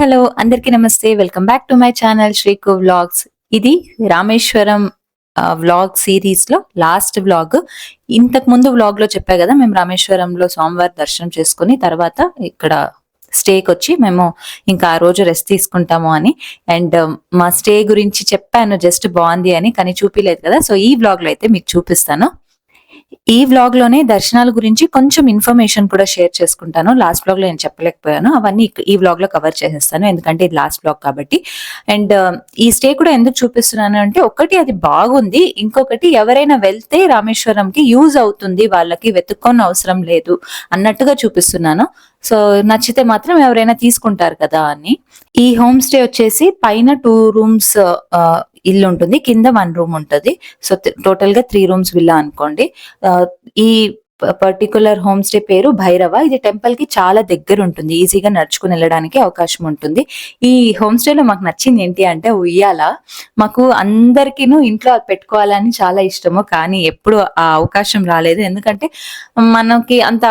Hello అందరికీ నమస్తే. Welcome back to my channel Sreeku vlogs. ఇది రామేశ్వరం వ్లాగ్ సిరీస్ లో లాస్ట్ వ్లాగ్. ఇంతకు ముందు వ్లాగ్ లో చెప్పా కదా, మేము రామేశ్వరంలో స్వామివారి దర్శనం చేసుకుని తర్వాత ఇక్కడ స్టేకి వచ్చి మేము ఇంకా ఆ రోజు రెస్ట్ తీసుకుంటాము అని. అండ్ మా స్టే గురించి చెప్పాను, జస్ట్ బాగుంది అని, కానీ చూపిలేదు కదా. సో ఈ వ్లాగ్ లో అయితే మీకు చూపిస్తాను. ఈ వ్లాగ్ లోనే దర్శనాల గురించి కొంచెం ఇన్ఫర్మేషన్ కూడా షేర్ చేసుకుంటాను. లాస్ట్ వ్లాగ్ లో నేను చెప్పలేకపోయాను, అవన్నీ ఈ వ్లాగ్ లో కవర్ చేసేస్తాను, ఎందుకంటే ఇది లాస్ట్ వ్లాగ్ కాబట్టి. అండ్ ఈ స్టే కూడా ఎందుకు చూపిస్తున్నాను అంటే, ఒకటి అది బాగుంది, ఇంకొకటి ఎవరైనా వెళ్తే రామేశ్వరంకి యూజ్ అవుతుంది, వాళ్ళకి వెతుక్కొని అవసరం లేదు అన్నట్టుగా చూపిస్తున్నాను. సో నచ్చితే మాత్రం ఎవరైనా తీసుకుంటారు కదా అని. ఈ హోమ్ స్టే వచ్చేసి పైన 2 రూమ్స్ ఇల్లు ఉంటుంది, కింద 1 రూమ్ ఉంటుంది. సో టోటల్ గా 3 రూమ్స్ విల్లా అనుకోండి. ఈ పర్టికులర్ హోమ్ స్టే పేరు భైరవ. ఇది టెంపుల్ కి చాలా దగ్గర ఉంటుంది, ఈజీగా నడుచుకుని వెళ్ళడానికి అవకాశం ఉంటుంది. ఈ హోమ్ స్టేలో మాకు నచ్చింది ఏంటి అంటే ఉయ్యాల. మాకు అందరికీను ఇంట్లో పెట్టుకోవాలని చాలా ఇష్టము, కానీ ఎప్పుడు ఆ అవకాశం రాలేదు. ఎందుకంటే మనకి అంత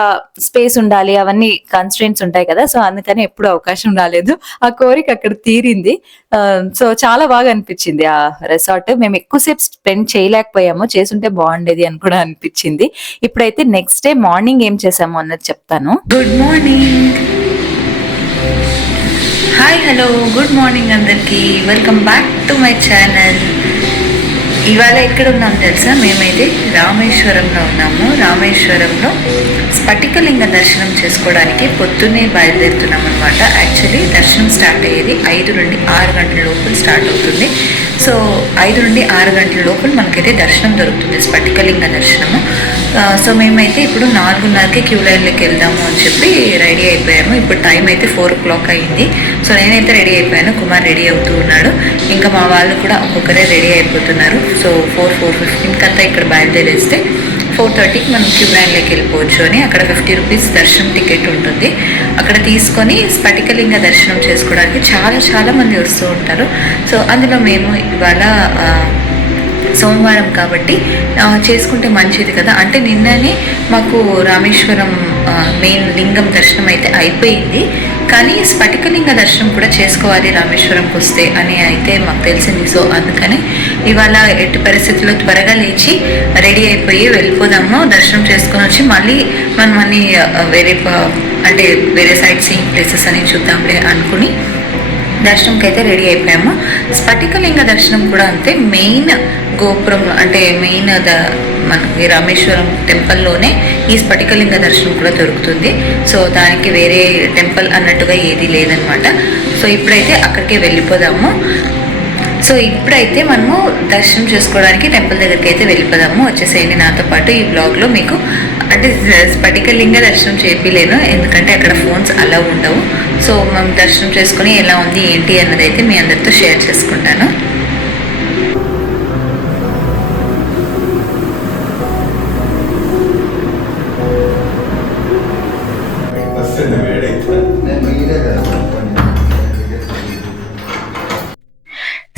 స్పేస్ ఉండాలి, అవన్నీ కన్స్ట్రెంట్స్ ఉంటాయి కదా. సో అందుకని ఎప్పుడు అవకాశం రాలేదు. ఆ కోరిక అక్కడ తీరింది. సో చాలా బాగా అనిపించింది ఆ రిసార్ట్. మేము ఎక్కువసేపు స్పెండ్ చేయలేకపోయాము, చేసుంటే బాగుండేది అని కూడా అనిపించింది. ఇప్పుడైతే నెక్స్ట్ డే మార్నింగ్ ఏం చేసాము అన్నది చెప్తాను. Good morning, hi, hello, good morning అందరికి. Welcome back to my channel. ఇవాళ ఎక్కడ ఉన్నాం తెలుసా? మేమైతే రామేశ్వరంలో ఉన్నాము. రామేశ్వరంలో స్ఫటికలింగ దర్శనం చేసుకోవడానికి పొద్దున్నే బయలుదేరుతున్నాం అనమాట. యాక్చువల్లీ దర్శనం స్టార్ట్ అయ్యేది 5 నుండి 6 గంటల లోపల స్టార్ట్ అవుతుంది. సో 5 నుండి 6 గంటల లోపల మనకైతే దర్శనం దొరుకుతుంది, స్ఫటికలింగ దర్శనము. సో మేమైతే ఇప్పుడు 4:30కి క్యూ లైన్లోకి వెళ్దాము అని చెప్పి రెడీ అయిపోయాము. ఇప్పుడు టైం అయితే 4 o'clock అయింది. సో నేనైతే రెడీ అయిపోయాను, కుమార్ రెడీ అవుతూ ఉన్నాడు, ఇంకా మా వాళ్ళు కూడా ఒక్కొక్కరే రెడీ అయిపోతున్నారు. సో 4:15 అంతా ఇక్కడ బయలుదేరేస్తే 4:30కి మనం క్యూ లైన్లోకి వెళ్ళిపోవచ్చు అని. అక్కడ 50 రూపీస్ దర్శనం టికెట్ ఉంటుంది, అక్కడ తీసుకొని స్ఫటికలింగ దర్శనం చేసుకోవడానికి చాలా మంది వస్తూ ఉంటారు. సో అందులో మేము ఇవాళ సోమవారం కాబట్టి చేసుకుంటే మంచిది కదా. అంటే నిన్ననే మాకు రామేశ్వరం మెయిన్ లింగం దర్శనం అయితే అయిపోయింది, కానీ స్ఫటికలింగ దర్శనం కూడా చేసుకోవాలి రామేశ్వరంకి వస్తే అని అయితే మాకు తెలిసింది. సో అందుకని ఇవాళ ఎట్టి పరిస్థితుల్లో త్వరగా లేచి రెడీ అయిపోయి వెళ్ళిపోదాము, దర్శనం చేసుకొని వచ్చి మళ్ళీ మనం అన్ని వేరే సైట్ సీయింగ్ ప్లేసెస్ అని చూద్దాంలే అనుకుని దర్శనంకి అయితే రెడీ అయిపోయాము. స్ఫటికలింగ దర్శనం కూడా అంతే, మెయిన్ గోపురం అంటే మెయిన్ మనకి రామేశ్వరం టెంపుల్లోనే ఈ స్ఫటికలింగ దర్శనం కూడా దొరుకుతుంది. సో దానికి వేరే టెంపుల్ అన్నట్టుగా ఏది లేదనమాట. సో ఇప్పుడైతే అక్కడికే వెళ్ళిపోదాము. సో ఇప్పుడైతే మనము దర్శనం చేసుకోవడానికి టెంపుల్ దగ్గరికి అయితే వెళ్ళిపోదాము. వచ్చేసేయండి నాతో పాటు. ఈ బ్లాగ్లో మీకు అంటే స్ఫటికలింగ దర్శనం చేపిలేను, ఎందుకంటే అక్కడ ఫోన్స్ అలా ఉండవు. సో మనం దర్శనం చేసుకుని ఎలా ఉంది ఏంటి అన్నది అయితే మీ అందరితో షేర్ చేసుకుంటాను.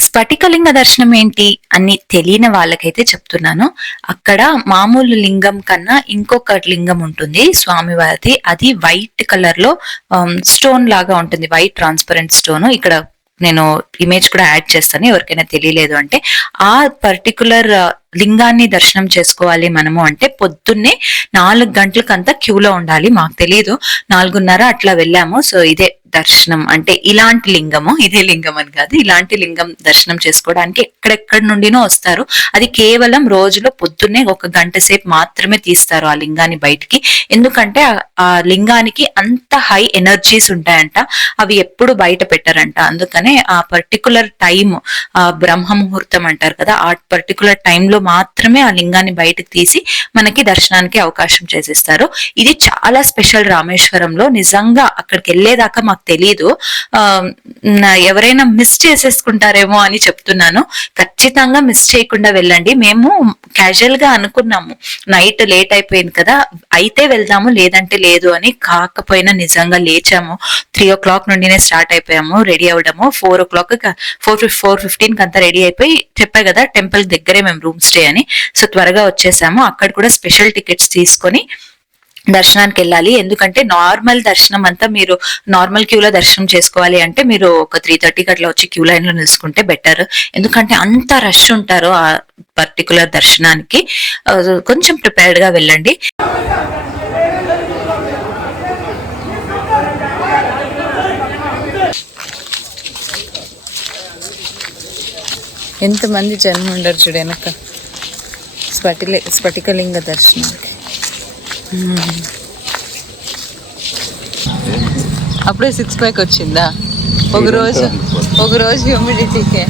స్ఫటికలింగ దర్శనం ఏంటి అని తెలియని వాళ్ళకైతే చెప్తున్నాను. అక్కడ మామూలు లింగం కన్నా ఇంకొక లింగం ఉంటుంది స్వామివారిది. అది వైట్ కలర్ లో స్టోన్ లాగా ఉంటుంది, వైట్ ట్రాన్స్పరెంట్ స్టోన్. ఇక్కడ నేను ఇమేజ్ కూడా యాడ్ చేస్తాను ఎవరికైనా తెలియలేదు అంటే. ఆ పర్టికులర్ లింగాన్ని దర్శనం చేసుకోవాలి మనము అంటే పొద్దున్నే 4 గంటలకంతా క్యూలో ఉండాలి. మాకు తెలియదు, 4:30 అట్లా వెళ్ళాము. సో ఇదే దర్శనం అంటే ఇలాంటి లింగము, ఇదే లింగం అని కాదు, ఇలాంటి లింగం దర్శనం చేసుకోవడానికి ఎక్కడెక్కడి నుండినో వస్తారు. అది కేవలం రోజులో పొద్దున్నే 1 గంట సేపు మాత్రమే తీస్తారు ఆ లింగాన్ని బయటికి. ఎందుకంటే ఆ లింగానికి అంత హై ఎనర్జీస్ ఉంటాయంట, అవి ఎప్పుడు బయట పెట్టారంట. అందుకనే ఆ పర్టికులర్ టైం, ఆ బ్రహ్మ ముహూర్తం అంటారు కదా, ఆ పర్టికులర్ టైంలో మాత్రమే ఆ లింగాన్ని బయటకు తీసి మనకి దర్శనానికి అవకాశం చేసిస్తారు. ఇది చాలా స్పెషల్ రామేశ్వరంలో. నిజంగా అక్కడికి వెళ్ళేదాకా మాకు తెలియదు, ఎవరైనా మిస్ చేసేసుకుంటారేమో అని చెప్తున్నాను. ఖచ్చితంగా మిస్ చేయకుండా వెళ్ళండి. మేము క్యాజువల్ గా అనుకున్నాము, నైట్ లేట్ అయిపోయింది కదా అయితే వెళ్దాము, లేదంటే లేదు అని. కాకపోయినా నిజంగా లేచాము. 3 o'clock నుండినే స్టార్ట్ అయిపోయాము రెడీ అవడము. 4 o'clock 4:15 అంతా రెడీ అయిపోయి, చెప్పా కదా టెంపుల్ దగ్గరే మేము రూమ్ స్టే అని. సో త్వరగా వచ్చేసాము. అక్కడ కూడా స్పెషల్ టికెట్స్ తీసుకొని దర్శనానికి వెళ్ళాలి. ఎందుకంటే నార్మల్ దర్శనం అంతా మీరు నార్మల్ క్యూలో దర్శనం చేసుకోవాలి అంటే మీరు ఒక 3:30కి అట్లా వచ్చి క్యూ లైన్ లో నిలుచుకుంటే బెటర్. ఎందుకంటే అంత రష్ ఉంటారు ఆ పర్టికులర్ దర్శనానికి. కొంచెం ప్రిపేర్డ్ గా వెళ్ళండి. ఎంతమంది జనం ఉండరు చూడు వెనక స్ఫటికలింగ దర్శనానికి. అప్పుడే 6 ప్యాక్ వచ్చిందా ఒక రోజు హ్యూమిడిటీకే.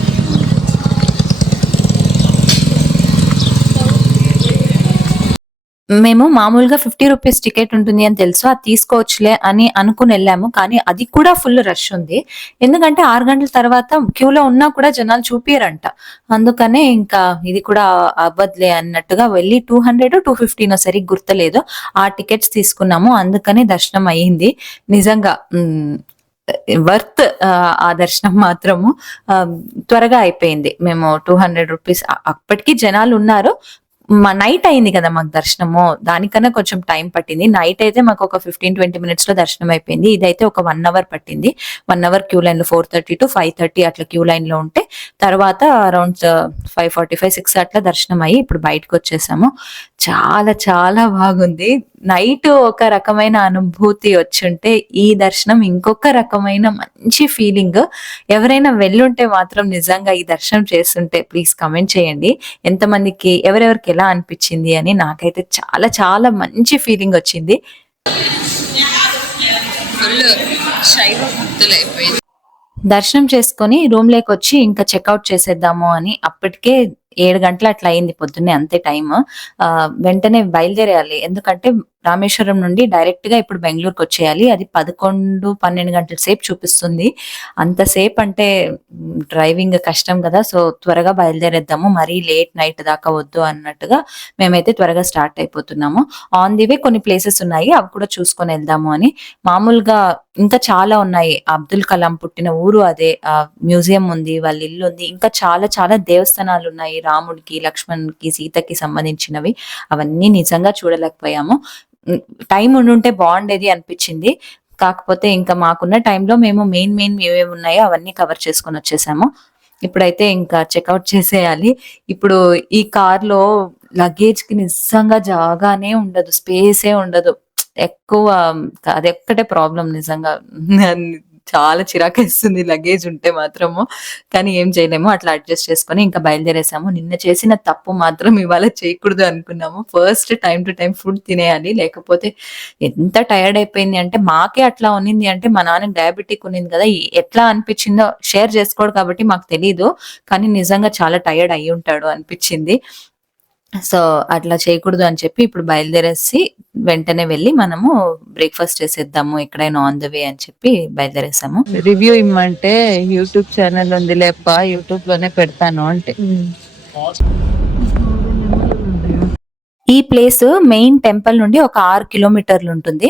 మేము మామూలుగా 50 రూపీస్ టికెట్ ఉంటుంది అని తెలుసు, అది తీసుకోవచ్చులే అని అనుకుని వెళ్ళాము. కానీ అది కూడా ఫుల్ రష్ ఉంది. ఎందుకంటే 6 గంటల తర్వాత క్యూలో ఉన్నా కూడా జనాలు చూపియరంట. అందుకనే ఇంకా ఇది కూడా అవ్వదులే అన్నట్టుగా వెళ్ళి 200-250 సరిగ్గా గుర్తులేదు ఆ టికెట్స్ తీసుకున్నాము. అందుకనే దర్శనం అయ్యింది. నిజంగా వర్త్ ఆ దర్శనం మాత్రము త్వరగా అయిపోయింది. మేము 200 రూపీస్, అప్పటికి జనాలు ఉన్నారు. నైట్ అయింది కదా మాకు దర్శనము, దానికన్నా కొంచెం టైం పట్టింది. నైట్ అయితే మాకు ఒక 15-20 మినిట్స్ లో దర్శనం అయిపోయింది. ఇదైతే ఒక 1 అవర్ పట్టింది. 1 అవర్ క్యూ లైన్ లో 4:30-5:30 అట్లా క్యూ లైన్ లో ఉంటే తర్వాత అరౌండ్ 5:45-6 అట్లా దర్శనం అయ్యి ఇప్పుడు బయటకు వచ్చేసాము. చాలా చాలా బాగుంది. నైట్ ఒక రకమైన అనుభూతి వచ్చుంటే ఈ దర్శనం ఇంకొక రకమైన మంచి ఫీలింగ్. ఎవరైనా వెళ్ళుంటే మాత్రం నిజంగా ఈ దర్శనం చేస్తుంటే ప్లీజ్ కమెంట్ చేయండి ఎంతమందికి ఎవరెవరికి ఎలా అనిపించింది అని. నాకైతే చాలా చాలా మంచి ఫీలింగ్ వచ్చింది. దర్శనం చేసుకొని రూమ్ లోకి వచ్చి ఇంకా చెక్అవుట్ చేసేద్దాము అని అప్పటికే 7 గంటలు అట్లా అయింది పొద్దున్నే, అంతే టైమ్. వెంటనే బయలుదేరేయాలి. ఎందుకంటే రామేశ్వరం నుండి డైరెక్ట్ గా ఇప్పుడు బెంగళూరుకి వచ్చేయాలి. అది 11-12 గంటల సేపు చూపిస్తుంది. అంతసేపు అంటే డ్రైవింగ్ కష్టం కదా. సో త్వరగా బయలుదేరేద్దాము, మరీ లేట్ నైట్ దాకా వద్దు అన్నట్టుగా మేమైతే త్వరగా స్టార్ట్ అయిపోతున్నాము. ఆన్ ది వే కొన్ని ప్లేసెస్ ఉన్నాయి, అవి కూడా చూసుకొని వెళ్దాము అని. మామూలుగా ఇంకా చాలా ఉన్నాయి. అబ్దుల్ కలాం పుట్టిన ఊరు అదే, మ్యూజియం ఉంది, వాళ్ళ ఇల్లు ఉంది, ఇంకా చాలా చాలా దేవస్థానాలు ఉన్నాయి. రాముడికి, లక్ష్మణ్కి, సీతకి సంబంధించినవి. అవన్నీ నిజంగా చూడలేకపోయాము. టైం ఉండుంటే బాగుండేది అనిపించింది. కాకపోతే ఇంకా మాకున్న టైంలో మేము మెయిన్ ఏమేమి ఉన్నాయో అవన్నీ కవర్ చేసుకొని వచ్చేసాము. ఇప్పుడైతే ఇంకా చెక్అవుట్ చేసేయాలి. ఇప్పుడు ఈ కార్ లో లగేజ్ కి నిజంగా జాగానే ఉండదు, స్పేసే ఉండదు ఎక్కువ. అది ఒక్కటే ప్రాబ్లం నిజంగా. చాలా చిరాకేస్తుంది లగేజ్ ఉంటే మాత్రము. కానీ ఏం చేయలేము, అట్లా అడ్జస్ట్ చేసుకొని ఇంకా బయలుదేరేసాము. నిన్న చేసిన తప్పు మాత్రం ఇవాళ చేయకూడదు అనుకున్నాము. First time to time food తినేయాలి, లేకపోతే ఎంత టైర్డ్ అయిపోయింది అంటే, మాకే అట్లా ఉన్నింది అంటే మా నాన్నకి డయాబెటిక్ ఉన్నింది కదా, ఎట్లా అనిపించిందో షేర్ చేసుకోడు కాబట్టి మాకు తెలీదు. కానీ నిజంగా చాలా టైర్డ్ అయి ఉంటాడు అనిపించింది. సో అట్లా చేయకూడదు అని చెప్పి ఇప్పుడు బయలుదేరేసి వెంటనే వెళ్ళి మనము బ్రేక్ఫాస్ట్ చేసేద్దాము ఎక్కడైనా ఆన్ ద వే అని చెప్పి బయలుదేరేసాము. రివ్యూ ఇమ్మంటే యూట్యూబ్ ఛానల్ ఉంది లేప్ప, యూట్యూబ్ లోనే పెడతాను అంటే. ఈ ప్లేస్ మెయిన్ టెంపుల్ నుండి ఒక 6 కిలోమీటర్లు ఉంటుంది.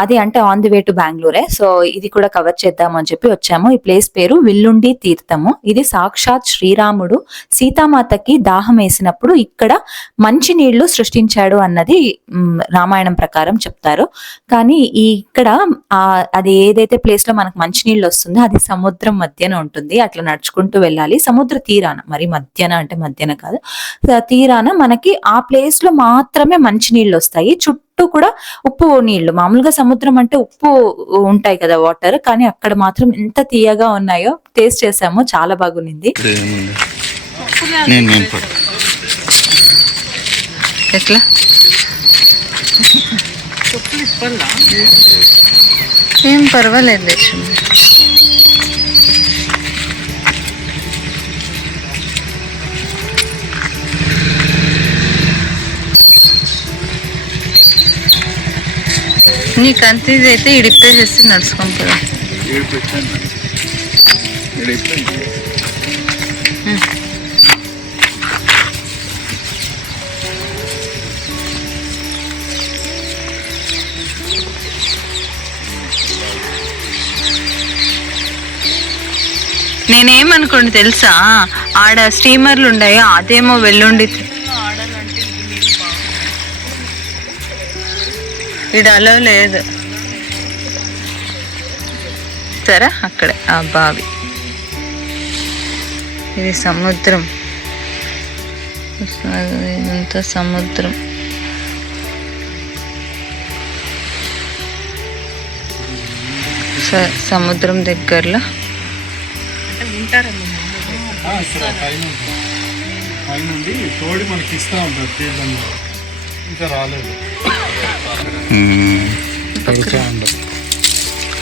అది అంటే ఆన్ ది వే టు బెంగళూరే. సో ఇది కూడా కవర్ చేద్దాము అని చెప్పి వచ్చాము. ఈ ప్లేస్ పేరు విల్లుండి తీర్థము. ఇది సాక్షాత్ శ్రీరాముడు సీతామాతకి దాహం వేసినప్పుడు ఇక్కడ మంచి నీళ్లు సృష్టించాడు అన్నది రామాయణం ప్రకారం చెప్తారు. కానీ ఇక్కడ అది ఏదైతే ప్లేస్ లో మనకు మంచి నీళ్ళు వస్తుందో అది సముద్రం మధ్యన ఉంటుంది. అట్లా నడుచుకుంటూ వెళ్ళాలి, సముద్ర తీరాన, మరి మధ్యన అంటే మధ్యన కాదు, తీరాన మనకి ఆ ప్లేస్ లో మాత్రమే మంచి నీళ్ళు వస్తాయి. చుట్టూ కూడా ఉప్పు నీళ్లు. మామూలుగా సముద్రం అంటే ఉప్పు ఉంటాయి కదా వాటర్, కానీ అక్కడ మాత్రం ఎంత తీయగా ఉన్నాయో టేస్ట్ చేసాము, చాలా బాగుంది. ఎట్లా ఏం పర్వాలేదు. నీకు అంత ఇది అయితే ఇడిపే చేసి నడుచుకోం కదా. నేనేమనుకోండి తెలుసా, ఆడ స్టీమర్లు ఉన్నాయి, అదేమో వెల్లుండి ఇది అలా లేదు సరే అక్కడే ఆ బావి. ఇది సముద్రం, ఇదంతా సముద్రం. సముద్రం దగ్గరలో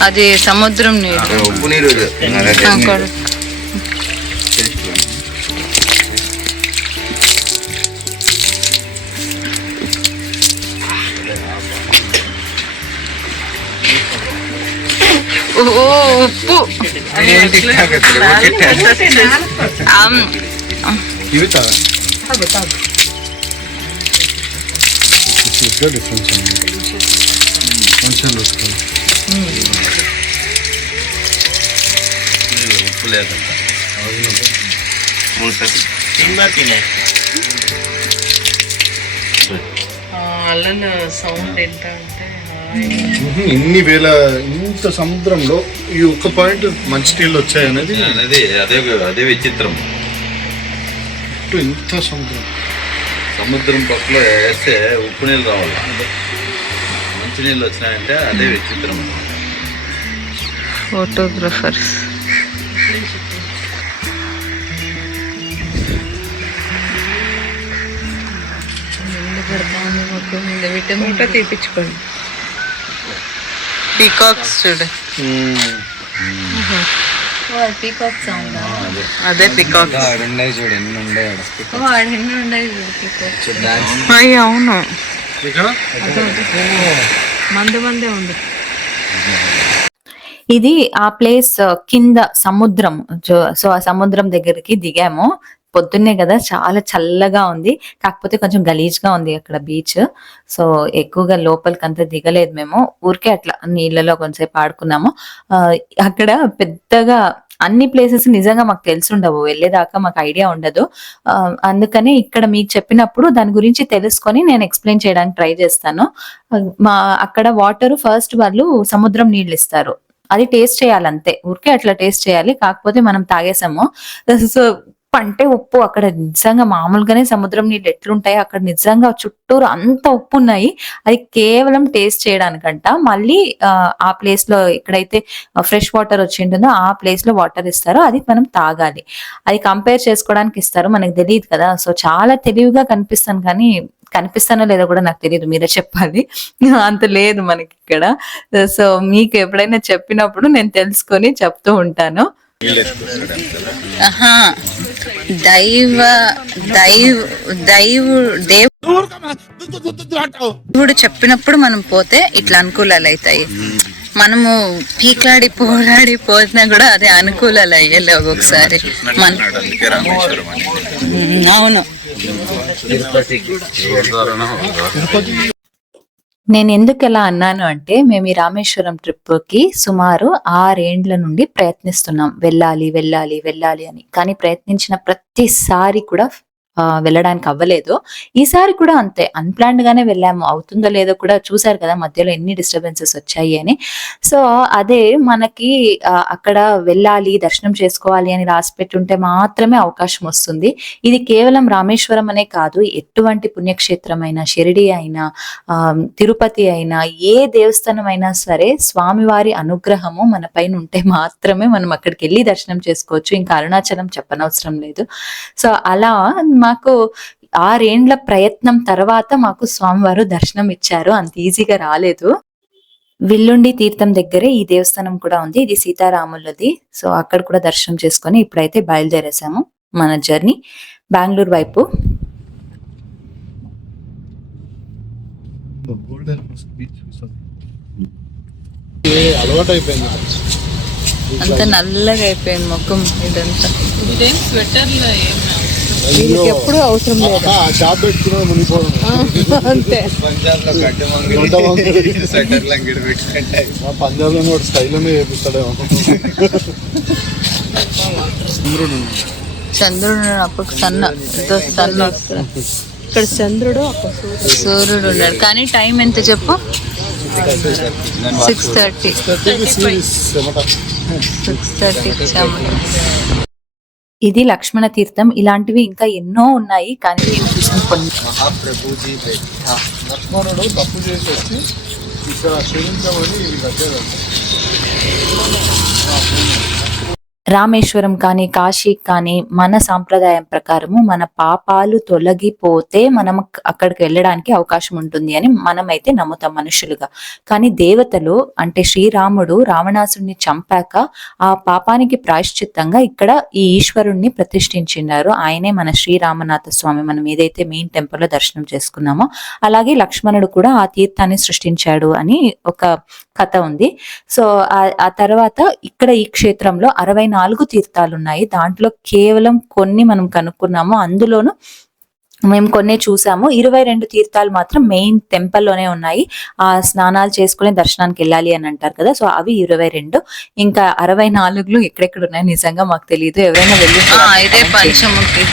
అది సముద్రం నీరు. ఉప్పు లేదంట అల్లల సౌండ్ ఎంత అంటే ఇన్ని వేల ఇంత సముద్రంలో ఈ ఒక్క పాయింట్ మంచి నీళ్ళు వచ్చాయనేది అదే విచిత్రం. ఇంత సముద్రం పక్కన వేస్తే ఉప్పు నీళ్ళు రావాలి, మంచి నీళ్ళు వచ్చినాయంటే అదే విచిత్రం. ఫోటోగ్రఫర్స్ విటమిన్ తీపించుకోండి. పీకాక్స్ చూడు, పీకాక్ సౌండ్ అదే పీకాక్ చూడు ఎన్ని ఉన్నాయి. అవును మంది ఉంది. ఇది ఆ ప్లేస్ కింద సముద్రం. సో ఆ సముద్రం దగ్గరికి దిగాము. పొద్దున్నే కదా, చాలా చల్లగా ఉంది, కాకపోతే కొంచెం గలీజ్గా ఉంది అక్కడ బీచ్. సో ఎక్కువగా లోపలికి అంతా దిగలేదు మేము, ఊరికే అట్లా నీళ్ళలో కొంచెంసేపు ఆడుకున్నాము. అక్కడ పెద్దగా అన్ని ప్లేసెస్ నిజంగా మాకు తెలిసి ఉండవు, వెళ్ళేదాకా మాకు ఐడియా ఉండదు. అందుకని ఇక్కడ మీకు చెప్పినప్పుడు దాని గురించి తెలుసుకొని నేను ఎక్స్ప్లెయిన్ చేయడానికి ట్రై చేస్తాను. అక్కడ వాటర్ ఫస్ట్ వాళ్ళు సముద్రం నీళ్ళు ఇస్తారు, అది టేస్ట్ చేయాలంతే, ఊరికే అట్లా టేస్ట్ చేయాలి. కాకపోతే మనం తాగేసాము. సో అంటే ఉప్పు అక్కడ నిజంగా మామూలుగానే సముద్రం నీళ్ళు ఎట్లుంటాయి అక్కడ నిజంగా చుట్టూరు అంత ఉప్పు ఉన్నాయి. అది కేవలం టేస్ట్ చేయడానికంట. మళ్ళీ ఆ ప్లేస్ లో ఎక్కడైతే ఫ్రెష్ వాటర్ వచ్చి ఉంటుందో ఆ ప్లేస్ లో వాటర్ ఇస్తారు, అది మనం తాగాలి. అది కంపేర్ చేసుకోవడానికి ఇస్తారు, మనకు తెలియదు కదా. సో చాలా తెలివిగా కనిపిస్తాను, కానీ కనిపిస్తానో లేదో కూడా నాకు తెలియదు, మీరే చెప్పాలి. అంత లేదు మనకి ఇక్కడ. సో మీకు ఎప్పుడైనా చెప్పినప్పుడు నేను తెలుసుకొని చెప్తూ ఉంటాను. దేవుడు చెప్పినప్పుడు మనం పోతే ఇట్లా అనుకూలాలు అవుతాయి. మనము పీకాడి పోరాడి పోతున్నా కూడా అదే అనుకూలాలు అయ్యలేవు ఒక్కొక్కసారి. అవును, నేను ఎందుకు ఎలా అన్నాను అంటే, మేము ఈ రామేశ్వరం ట్రిప్ కి సుమారు 6 ఏండ్ల నుండి ప్రయత్నిస్తున్నాం, వెళ్ళాలి వెళ్ళాలి వెళ్ళాలి అని. కానీ ప్రయత్నించిన ప్రతిసారి కూడా వెళ్ళడానికి అవ్వలేదు. ఈసారి కూడా అంతే, అన్ప్లాన్డ్ గానే వెళ్ళాము. అవుతుందో లేదో కూడా చూసారు కదా మధ్యలో ఎన్ని డిస్టర్బెన్సెస్ వచ్చాయి అని. సో అదే మనకి అక్కడ వెళ్ళాలి, దర్శనం చేసుకోవాలి అని రాసి పెట్టుంటే మాత్రమే అవకాశం వస్తుంది. ఇది కేవలం రామేశ్వరం అనే కాదు, ఎటువంటి పుణ్యక్షేత్రం అయినా, షిరిడి అయినా, తిరుపతి అయినా, ఏ దేవస్థానం అయినా సరే స్వామివారి అనుగ్రహము మన పైన ఉంటే మాత్రమే మనం అక్కడికి వెళ్ళి దర్శనం చేసుకోవచ్చు. ఇంకా అరుణాచలం చెప్పనవసరం లేదు. సో అలా మాకు 6 ఏండ్ల ప్రయత్నం తర్వాత మాకు స్వామివారు దర్శనం ఇచ్చారు, అంత ఈజీగా రాలేదు. విల్లుండి తీర్థం దగ్గరే ఈ దేవస్థానం కూడా ఉంది, ఇది సీతారాములది. సో అక్కడ కూడా దర్శనం చేసుకొని ఇప్పుడైతే బయలుదేరేసాము మన జర్నీ బెంగళూరు వైపు. అలవాటు అయిపోయింది, అంత నల్లగా అయిపోయింది ముఖం. ఇదంతా స్వెటర్లో ఎప్పుడు అవసరం లేదు, షాప్ పెట్టుకున్నా మునిపోవడం అంతే. పంజాబ్లో కూడా స్టైల్లోనే చేపిస్తాడేమో. చంద్రుడు అప్పుడు సన్న వస్తుంది. ఇక్కడ చంద్రుడు అక్కడ సూర్యుడు ఉన్నాడు. కానీ టైం ఎంత చెప్పు? 6:30. 6:30. ఇది లక్ష్మణ తీర్థం. ఇలాంటివి ఇంకా ఎన్నో ఉన్నాయి, కానీ నేను చూసిన కొన్ని. మహాప్రభుజీ లక్ష్మణుడు తప్పు చేసి వచ్చి ఇక్కడ క్షమించమని ఇవి కట్టేదంట. రామేశ్వరం కానీ కాశీ కానీ మన సాంప్రదాయం ప్రకారము మన పాపాలు తొలగిపోతే మనం అక్కడికి వెళ్ళడానికి అవకాశం ఉంటుంది అని మనమైతే నమ్ముతాం మనుషులుగా. కానీ దేవతలు అంటే శ్రీరాముడు రావణాసుడిని చంపాక ఆ పాపానికి ప్రాయశ్చిత్తంగా ఇక్కడ ఈ ఈశ్వరుణ్ణి ప్రతిష్ఠించినారు. ఆయనే మన శ్రీరామనాథ స్వామి, మనం ఏదైతే మెయిన్ టెంపుల్ లో దర్శనం చేసుకున్నామో. అలాగే లక్ష్మణుడు కూడా ఆ తీర్థాన్ని సృష్టించాడు అని ఒక కథ ఉంది. సో ఆ తర్వాత ఇక్కడ ఈ క్షేత్రంలో 64 తీర్థాలు ఉన్నాయి. దాంట్లో కేవలం కొన్ని మనం కనుక్కున్నాము, అందులోను మేము కొన్ని చూసాము. 22 తీర్థాలు మాత్రం మెయిన్ టెంపుల్ లోనే ఉన్నాయి. ఆ స్నానాలు చేసుకుని దర్శనానికి వెళ్ళాలి అని అంటారు కదా, సో అవి 22. ఇంకా 64 ఎక్కడెక్కడ ఉన్నాయి నిజంగా మాకు తెలియదు. ఎవరైనా వెళ్ళి ఇదే పంచముఖి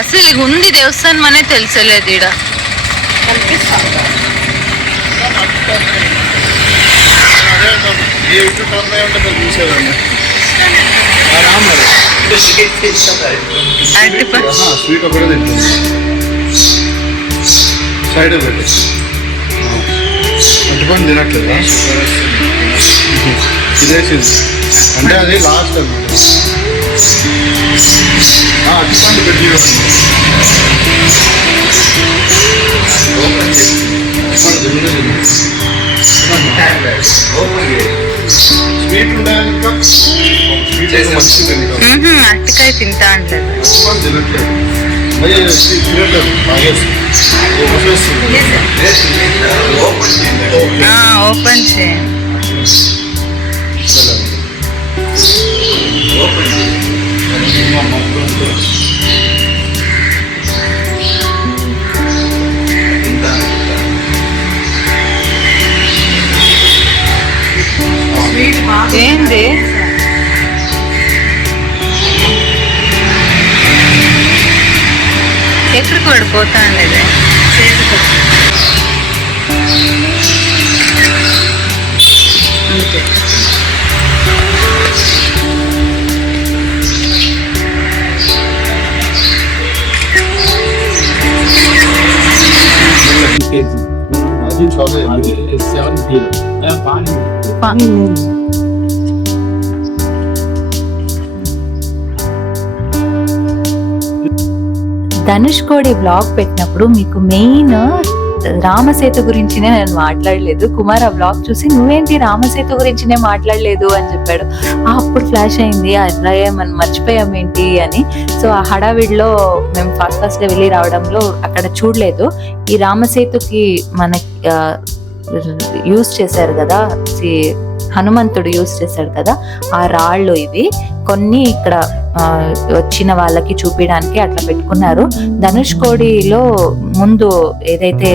అసలు ఉంది దేవస్థానం అనే తెలుసలేదు. ఈడ స్వీట్ ఒకటే తింటుంది సైడ్ పెట్టి అటుపండి తినట్లేదా? ఇదేసింది అంటే అది లాస్ట్ అన్నమాట. అటుపండి పెట్టి స్వీట్ ఉండాలి. ఇంకా అరటికాయ తింటా అంటారు. ఓపెన్ చేయండి. ఏంది ఎక్కడికి పడిపోతా ఉండేది? అది చాలా 70 ధనుష్కోడి బ్లాగ్ పెట్టినప్పుడు మీకు మెయిన్ రామసేతు గురించినే నేను మాట్లాడలేదు. కుమార్ ఆ బ్లాగ్ చూసి నువ్వేంటి రామసేతు గురించినే మాట్లాడలేదు అని చెప్పాడు. అప్పుడు ఫ్లాష్ అయింది, అట్లాగే మనం మర్చిపోయామేంటి అని. సో ఆ హడావిడిలో మేము ఫాస్ట్ గా వెళ్ళి రావడంలో అక్కడ చూడలేదు. ఈ రామసేతుకి మన యూజ్ చేశారు కదా, హనుమంతుడు యూజ్ చేశాడు కదా ఆ రాళ్ళు. ఇవి కొన్ని ఇక్కడ వచ్చిన వాళ్ళకి చూపించడానికి అట్లా పెట్టుకున్నారు. ధనుష్కోడిలో ముందు ఏదైతే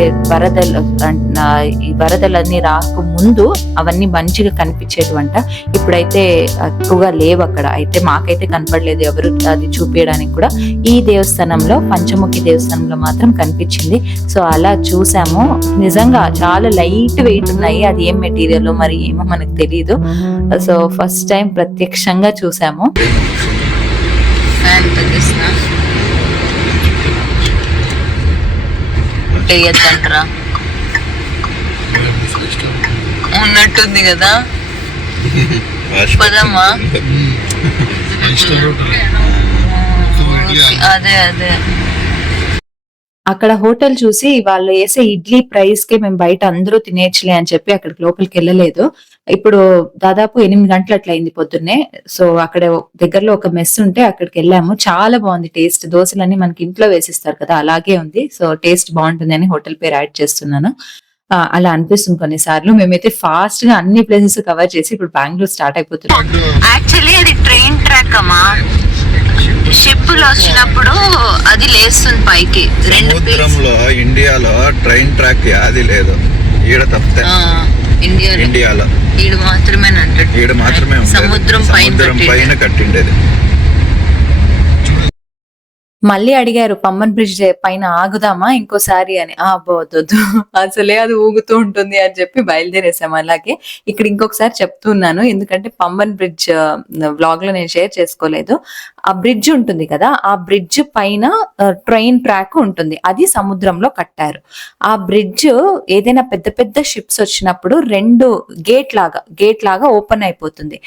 ఈ వరదలన్నీ రాక ముందు అవన్నీ మంచిగా కనిపించేటివంట. ఇప్పుడైతే ఎక్కువగా లేవు అక్కడ. అయితే మాకైతే కనపడలేదు ఎవరు అది చూపించడానికి కూడా. ఈ దేవస్థానంలో పంచముఖి దేవస్థానంలో మాత్రం కనిపించింది. సో అలా చూసాము. నిజంగా చాలా లైట్ వెయిట్ ఉన్నాయి. అది ఏం మెటీరియల్ మరి ఏమో మనకు తెలియదు. సో ఫస్ట్ టైం ప్రత్యక్షంగా చూసాము. ఉన్నట్టుంది కదా, పదమ్మా. అదే అదే అక్కడ హోటల్ చూసి వాళ్ళు వేసే ఇడ్లీ ప్రైస్ కి మేము బయట అందరూ తినేయచ్చులే అని చెప్పి అక్కడికి లోపలికి వెళ్ళలేదు. ఇప్పుడు దాదాపు 8 గంటలు అట్లా అయింది పొద్దున్నే. సో అక్కడ దగ్గరలో ఒక మెస్ ఉంటే అక్కడికి వెళ్ళాము. చాలా బాగుంది టేస్ట్. దోశలన్నీ మనకి ఇంట్లో వేసిస్తారు కదా అలాగే ఉంది. సో టేస్ట్ బాగుంటుంది అని హోటల్ పేరు యాడ్ చేస్తున్నాను. అలా అనిపిస్తుంది కొన్నిసార్లు. మేమైతే ఫాస్ట్ గా అన్ని ప్లేసెస్ కవర్ చేసి ఇప్పుడు బెంగళూరు స్టార్ట్ అయిపోతున్నాం. యాక్చువల్లీ అది ట్రైన్ ట్రాక్ అమ్మా. షిప్పులు వచ్చినప్పుడు అది లేస్తుంది పైకి. సముద్రంలో ఇండియాలో ట్రైన్ ట్రాక్ అది లేదు. ఈడ తప్పితే ఇండియాలో ఈడ మాత్రమే సముద్రం పైన కట్టిండేది. మళ్ళీ అడిగారు పంబన్ బ్రిడ్జ్ పైన ఆగుదామా ఇంకోసారి అని. వద్దు అసలే అది ఊగుతూ ఉంటుంది అని చెప్పి బయలుదేరేసాం. అలాగే ఇక్కడ ఇంకొకసారి చెప్తున్నాను, ఎందుకంటే పంబన్ బ్రిడ్జ్ వ్లాగ్ లో నేను షేర్ చేసుకోలేదు. ఆ బ్రిడ్జ్ ఉంటుంది కదా, ఆ బ్రిడ్జ్ పైన ట్రైన్ ట్రాక్ ఉంటుంది, అది సముద్రంలో కట్టారు. ఆ బ్రిడ్జ్ ఏదైనా పెద్ద పెద్ద షిప్స్ వచ్చినప్పుడు 2 గేట్ లాగా ఓపెన్ అయిపోతుంది.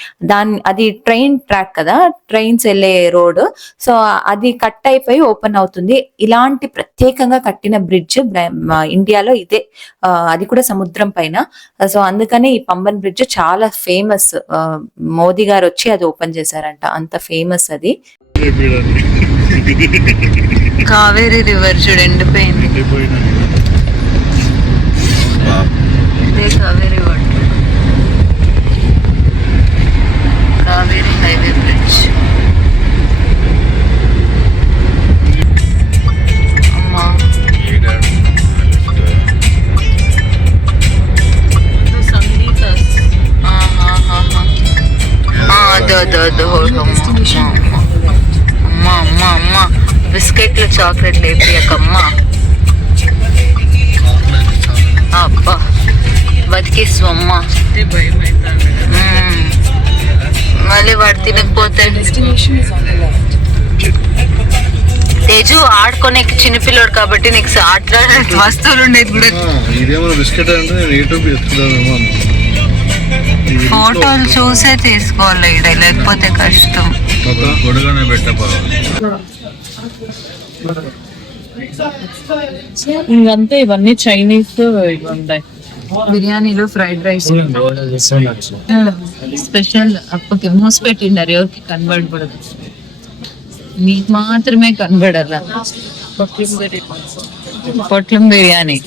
అది ట్రైన్ ట్రాక్ కదా, ట్రైన్స్ వెళ్ళే రోడ్, సో అది కట్ అయిపోయి ఓపెన్ అవుతుంది. ఇలాంటి ప్రత్యేకంగా కట్టిన బ్రిడ్జ్ ఇండియాలో ఇదే, అది కూడా సముద్రం పైన. సో అందుకనే ఈ పంబన్ బ్రిడ్జ్ చాలా ఫేమస్. మోదీ గారు వచ్చి అది ఓపెన్ చేశారంట, అంత ఫేమస్ అది. కావేరీ రివర్ చూడు ఎండిపోయింది, ఇదే Kaveri water. Kaveri highway bridge. అమ్మా అమ్మా బిస్కెట్లు చాక్లెట్లు వేపియకమ్మా. అబ్బా బతికిస్వమ్మా, మళ్ళీ వాడు తినకపోతే. తేజు ఆడుకోనే చిన్నపిల్లోడు కాబట్టి నీకు ఆట వస్తువులు ఉండేది కూడా. ఫోటోలు చూసే తీసుకోవాలి ఇక్కడ, లేకపోతే కష్టం. ఇంకంతే, ఇవన్నీ చైనీస్ ఇవి ఉంటాయి. బిర్యానీలో ఫ్రైడ్ రైస్ స్పెషల్ అప్పకి మూసి పెట్టిండారు, ఎవరికి కనబడకూడదు, నీకు మాత్రమే కనబడాల. పొట్లం బిర్యానీ.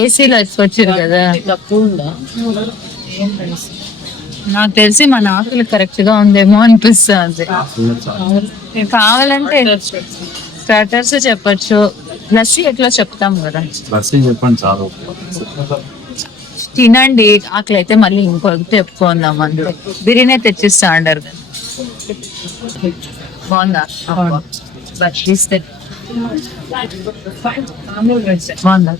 ఏసీలో వచ్చారు కదా, నాకు తెలిసి మన ఆకులు కరెక్ట్ గా ఉందేమో అనిపిస్తుంది. కావాలంటే స్టార్టర్స్ చెప్పచ్చు, లస్సీ ఎట్లా చెప్తాం కదా, తినండి. ఆకలి అయితే మళ్ళీ ఇంకొకటి చెప్పుకుందాం అంతే. బిర్యానీ తెచ్చిస్తా అంటారు కదా, బాగుందా? బాగుందా?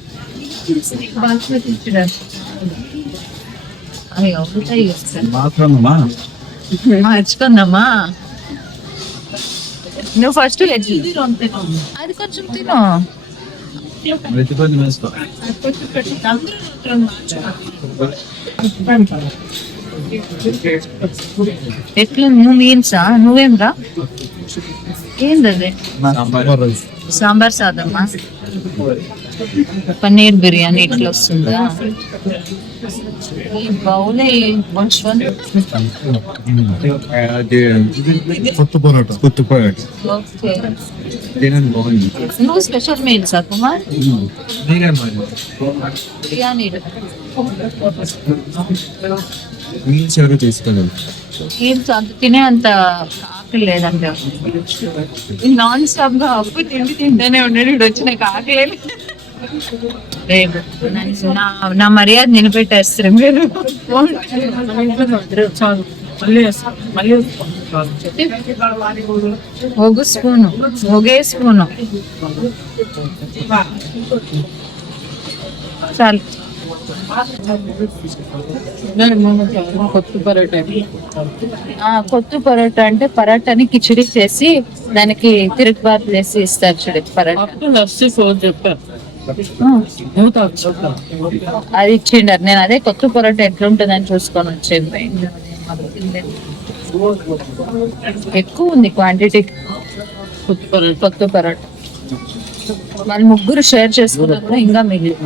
మర్చుకుందామా? నువ్వు ఫస్ట్ అది కొంచెం తిను. ఎట్లా నువ్వు మీల్సా? నువ్వేం రా, ఏందది? సాంబార్ సాదమ్మా, పన్నీర్ బిర్యానీ ఇట్లా వస్తుందా? బౌలే నువ్వు స్పెషల్ మీల్సా కుమార్? బిర్యానీ మీల్స్ ఎవరు తీసుకోలేదు, మీల్స్ అంత తినే అంత ఆకలి లేదంటే. నాన్ స్టాప్ గా అప్పు తింటూనే ఉన్నాడు, ఇప్పుడు వచ్చి నాకు ఆకలి. నా మర్యాద నిలబెట్టేస్తారు మీరు. ఒగే స్పూను చాలు. కొత్తు పరోటా అంటే పరాటాని కిచిడి చేసి దానికి తిరుగుబాటు వేసి ఇస్తారు చూడు పరోటా. అది ఇచ్చిండారు, నేను అదే కొత్త పరోటా ఎట్లుంటుందని చూసుకొని వచ్చేది. ఎక్కువ ఉంది క్వాంటిటీ కొత్త పరోటా. వాళ్ళు ముగ్గురు షేర్ చేసుకున్నారు కూడా ఇంకా మిగిలి.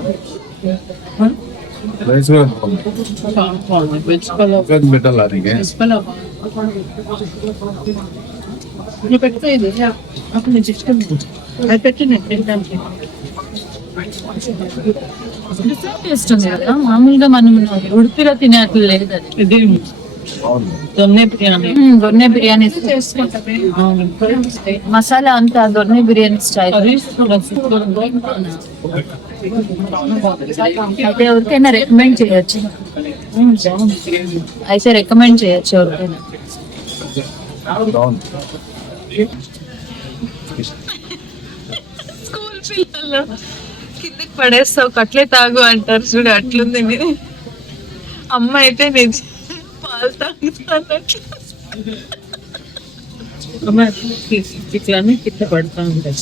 టేస్ట్ ఉంది కదా, మామూలుగా మనం ఉడిపిలో తినేట్లు లేదు అది. దొన్నె బిర్యానీ దొన్నె బిర్యానీ మసాలా అంతా దొన్నె బిర్యానీ స్టైల్. అయితే ఎవరికైనా రికమెండ్ చేయొచ్చు, అయితే రికమెండ్ చేయొచ్చు ఎవరికైనా. స్కూల్ పిల్లలు కిందకి పడేస్తావు కట్లే తాగు అంటారు చూడు, అట్లుంది మీరు. అమ్మ అయితే నేను పాలు తాగుతాను ఇట్లానే కింద పడతా ఉంటాయి.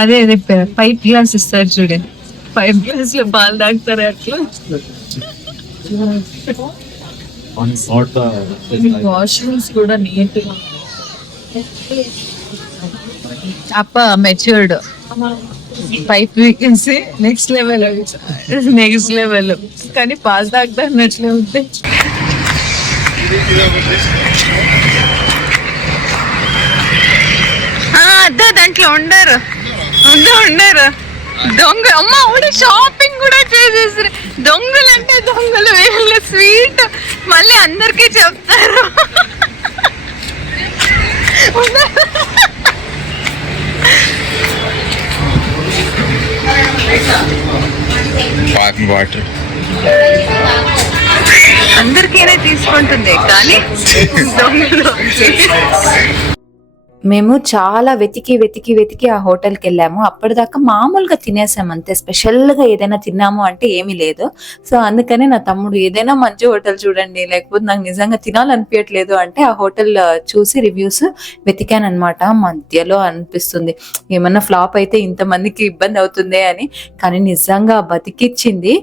అదే అదే పైప్ గ్లాస్ ఇస్తారు చూడే, పైప్ గ్లాస్ లో పాలు తాగుతారు అట్లా. వాష్రూమ్స్ కూడా నీట్ గా అప్ప matured. Pipe vacancy next level, next level. కానీ పాలు తాగుతా అన్నట్లే ఉంటాయి. అద్దా దాంట్లో ఉండరు ఉండరు దొంగ. అమ్మ కూడా షాపింగ్ కూడా చేసేసారు. దొంగలు అంటే దొంగలు, వీళ్ళు స్వీట్ మళ్ళీ అందరికీ చెప్తారు. అందరికీనే తీసుకుంటుంది కానీ దొంగలు. మేము చాలా వెతికి ఆ హోటల్కి వెళ్ళాము. అప్పటిదాకా మామూలుగా తినేసాం అంతే, స్పెషల్గా ఏదైనా తిన్నాము అంటే ఏమీ లేదు. సో అందుకనే నా తమ్ముడు ఏదైనా మంచి హోటల్ చూడండి, లేకపోతే నాకు నిజంగా తినాలనిపించట్లేదు అంటే ఆ హోటల్ చూసి రివ్యూస్ వెతికాను అనమాట. మధ్యలో అనిపిస్తుంది ఏమన్నా ఫ్లాప్ అయితే ఇంతమందికి ఇబ్బంది అవుతుందే అని, కానీ నిజంగా బతికిచ్చింది.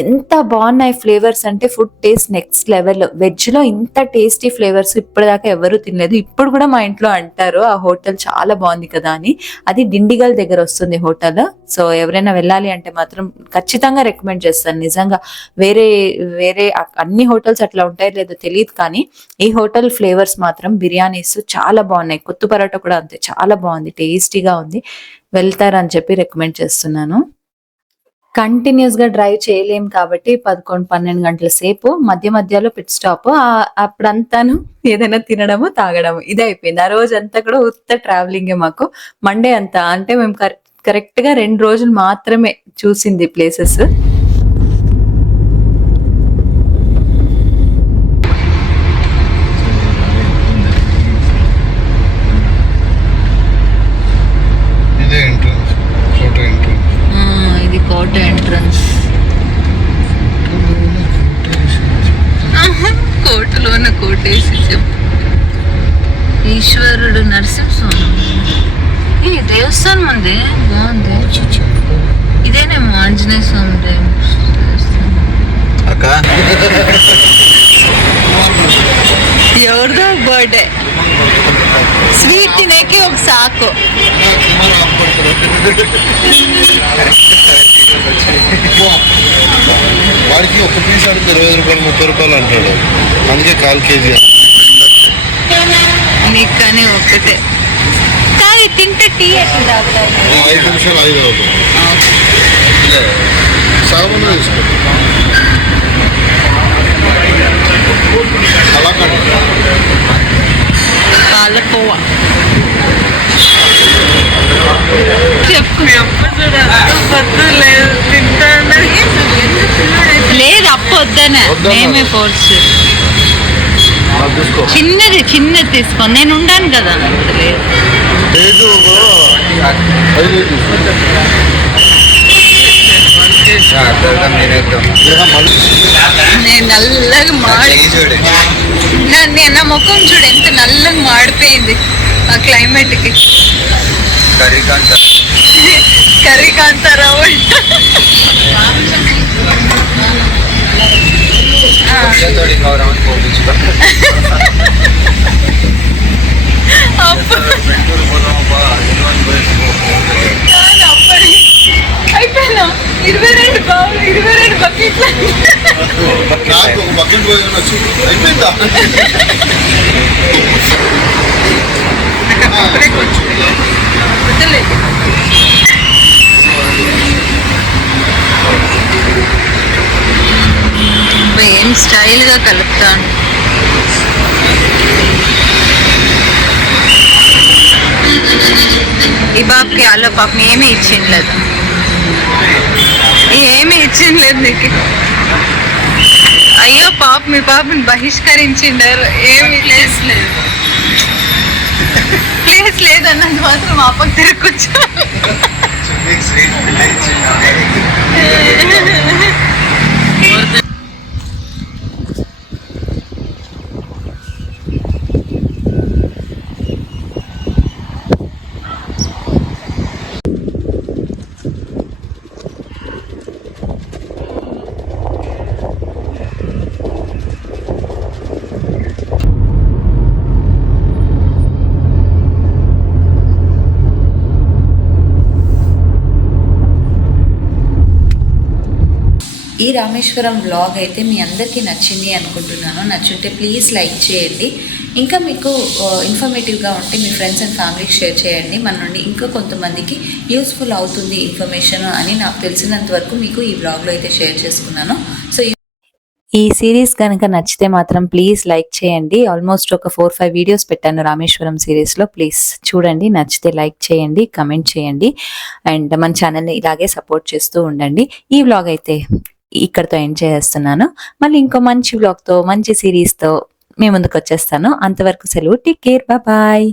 ఎంత బాగున్నాయి ఫ్లేవర్స్ అంటే ఫుడ్ టేస్ట్ నెక్స్ట్ లెవెల్. వెజ్లో ఇంత టేస్టీ ఫ్లేవర్స్ ఇప్పటిదాకా ఎవరు తినలేదు. ఇప్పుడు కూడా మా ఇంట్లో అంటారు ఆ హోటల్ చాలా బాగుంది కదా అని. అది డిండిగల్ దగ్గర వస్తుంది హోటల్. సో ఎవరైనా వెళ్ళాలి అంటే మాత్రం ఖచ్చితంగా రికమెండ్ చేస్తాను. నిజంగా వేరే వేరే అన్ని హోటల్స్ అట్లా ఉంటాయో లేదో తెలియదు, కానీ ఈ హోటల్ ఫ్లేవర్స్ మాత్రం బిర్యానీస్ చాలా బాగున్నాయి. కొత్త పరోటా కూడా అంతే చాలా బాగుంది, టేస్టీగా ఉంది. వెళ్తారని చెప్పి రికమెండ్ చేస్తున్నాను. కంటిన్యూస్ గా డ్రైవ్ చేయలేం కాబట్టి 11-12 గంటల సేపు మధ్య మధ్యలో పిట్ స్టాప్. అప్పుడంతాను ఏదైనా తినడము తాగడము ఇదే అయిపోయింది. ఆ రోజు అంతా కూడా ఉత్త ట్రావెలింగే మాకు. మండే అంతా అంటే మేము కరెక్ట్ గా 2 రోజులు మాత్రమే చూసింది ప్లేసెస్. ఇది కోట ఎంట్రన్స్. కోటలోన కోటేసి చెప్పు. ఈశ్వరుడు నరసింహస్వామి. ఈ దేవస్థానం ఉంది, బాగుంది. ఇదేనేమో ఆంజనేయ స్వామి దేవస్థానం. ఎవరిదో బర్త్డే స్వీట్ తినేకి ఒక సాకు. వాడికి ఒక పీస్ అంటే 20 రూపాయలు 30 రూపాయలు అంటాడు, అందుకే 1/4 కేజీ. నీకు కానీ ఒక్కటే కాదు తింటే టీ ఎట్లా తాగుతావు? 5 నిమిషాలు 5 అవుతుంది. సాగులో తీసుకో అలా కాదు పాలకోవా చెప్పు. లేదు అప్పు వద్దనే మేమే ఫోర్స్. చిన్నది తీసుకో, నేను ఉండాను కదా. లేదు నేను నల్లగా నా ముఖం చూడు ఎంత నల్లగా మాడిపోయింది ఆ క్లైమేట్ కి. కర్రీ కాంతారావు అయిపోయినా 22 బావులు 22 బకెట్లు. నాకు ఒక బకెట్ భోజనం వచ్చింది అయిపోయిందా? ఏం స్టైల్ గా కలుపుతాను. పాపకి ఆలో పాపం ఏమీ ఇచ్చిండలేదు, ఏమీ ఇచ్చిండలేదు నీకు. అయ్యో పాప, మీ పాపని బహిష్కరించిండారు. ఏమి ప్లేస్ లేదు, ప్లేస్ లేదన్నది మాత్రం మా పక్క తిరిగి కూర్చో. ఈ రామేశ్వరం వ్లాగ్ అయితే మీ అందరికీ నచ్చింది అనుకుంటున్నాను. నచ్చుంటే ప్లీజ్ లైక్ చేయండి. ఇంకా మీకు ఇన్ఫర్మేటివ్గా ఉంటే మీ ఫ్రెండ్స్ అండ్ ఫ్యామిలీకి షేర్ చేయండి. మన నుండి ఇంకా కొంతమందికి యూస్ఫుల్ అవుతుంది ఇన్ఫర్మేషన్ అని నాకు తెలిసినంత వరకు మీకు ఈ వ్లాగ్లో అయితే షేర్ చేసుకున్నాను. సో ఈ సిరీస్ కనుక నచ్చితే మాత్రం ప్లీజ్ లైక్ చేయండి. ఆల్మోస్ట్ ఒక 4-5 వీడియోస్ పెట్టాను రామేశ్వరం సిరీస్లో. ప్లీజ్ చూడండి, నచ్చితే లైక్ చేయండి, కమెంట్ చేయండి అండ్ మన ఛానల్ని ఇలాగే సపోర్ట్ చేస్తూ ఉండండి. ఈ వ్లాగ్ అయితే ఇక్కడితో ఎండ్ చేస్తున్నాను. మళ్ళీ ఇంకో మంచి వ్లాగ్తో, మంచి సిరీస్తో మీ ముందుకు వచ్చేస్తాను. అంతవరకు సెలవు. Take care, bye.